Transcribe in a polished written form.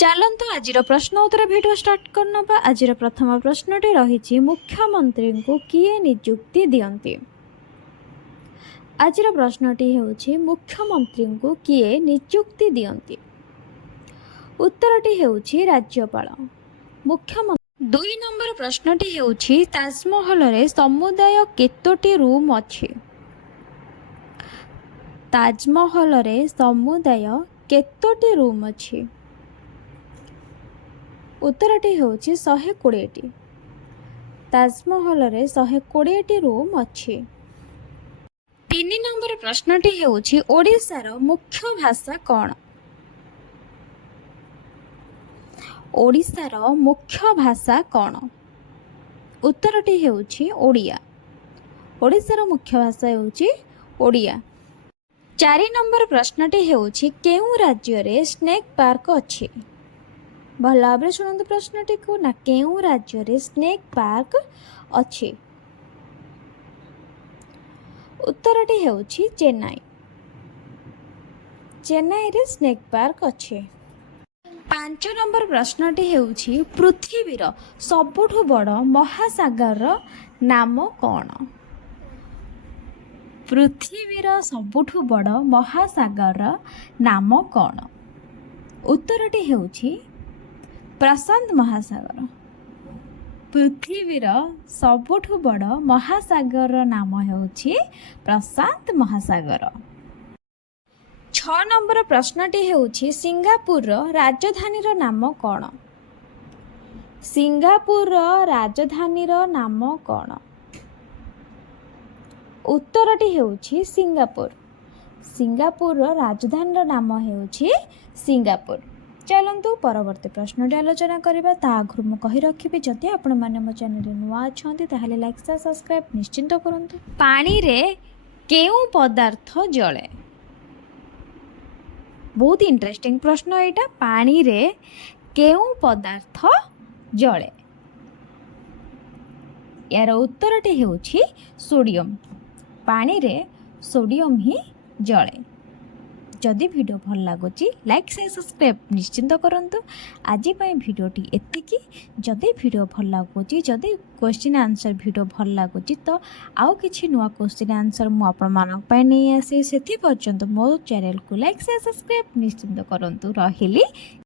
चलतु आज प्रश्न उत्तर भिडियो स्टार्ट करनबा। आज प्रथम प्रश्नटी रही मुख्यमंत्री को किए नियुक्ति दियंती। आज प्रश्नटी होछि मुख्यमंत्री को किए नियुक्ति दियंती। उत्तरटी होछि राज्यपाल। मुख्यमंत्री। 2 नंबर प्रश्नटी होछि ताजमहल रे समुदाय केतोटी रूम अछि। ताजमहल रे समुदाय केतोटी रूम अछि। उत्तरटी होछि 120टी। ताजमहल रे 120टी रूम अछि। 3 नंबर प्रश्नटी होछि ओडिशार मुख्य भाषा कोन। ओडिशार मुख्य भाषा कोन। उत्तरटी होछि ओडिया। ओडिशार मुख्य भाषा होछि ओडिया। 4 नंबर प्रश्नटी होछि केउ राज्य रे स्नेक पार्क अछि। भल भाव शुणु प्रश्नटी को ना केउ राज्य रे स्नेक पार्क अछि। उत्तरटी होछि चेन्नई। चेन्नई रे स्नेक पार्क अछि। 5 नंबर प्रश्नटी होछि पृथ्वीर सबुठु बड़ महासागर नाम कोन। पृथ्वीर सबुठु बड़ महासागर नाम कोन। उत्तरटी होछि प्रशांत महासागर। पृथ्वीर सबुठु बड़ महासागर नाम होछि प्रशांत महासागर। 6 नंबर प्रश्नटी होछि सिंगापुर राजधानी नाम कोन। सिंगापुर राजधानी नाम कोन। उत्तरटी होछि सिंगापुर। सिंगापुर राजधानी नाम होछि सिंगापुर। चलतु परवर्ती प्रश्नटी आलोचना करबा। ता आगु मु कहि रखिबि जदि आपण माने मो चैनल रे नुआ अछंती ताहाले लाइक से सब्सक्राइब निश्चिंत करंतु। पानी रे केउ पदार्थ जळे। बहुत इंटरेस्टिंग प्रश्न एटा। पानी रे केउ पदार्थ जळे। यार उत्तरटी होछि सोडियम। पानी रे सोडियम ही जळे। जदि वीडियो भल लगुच लाइक से सब्सक्राइब निश्चिंत करंतु। आज पई वीडियोटी एतिकी। जदि वीडियो भल लगुच जदि क्वेश्चन आंसर वीडियो भल लगुच तो आउ किछि नुआ क्वेश्चन आंसर मु आपण मानक पई नै आसे। सेति पर्यंत मो चैनल को लाइक से सब्सक्राइब निश्चिंत करंतु। रहिली।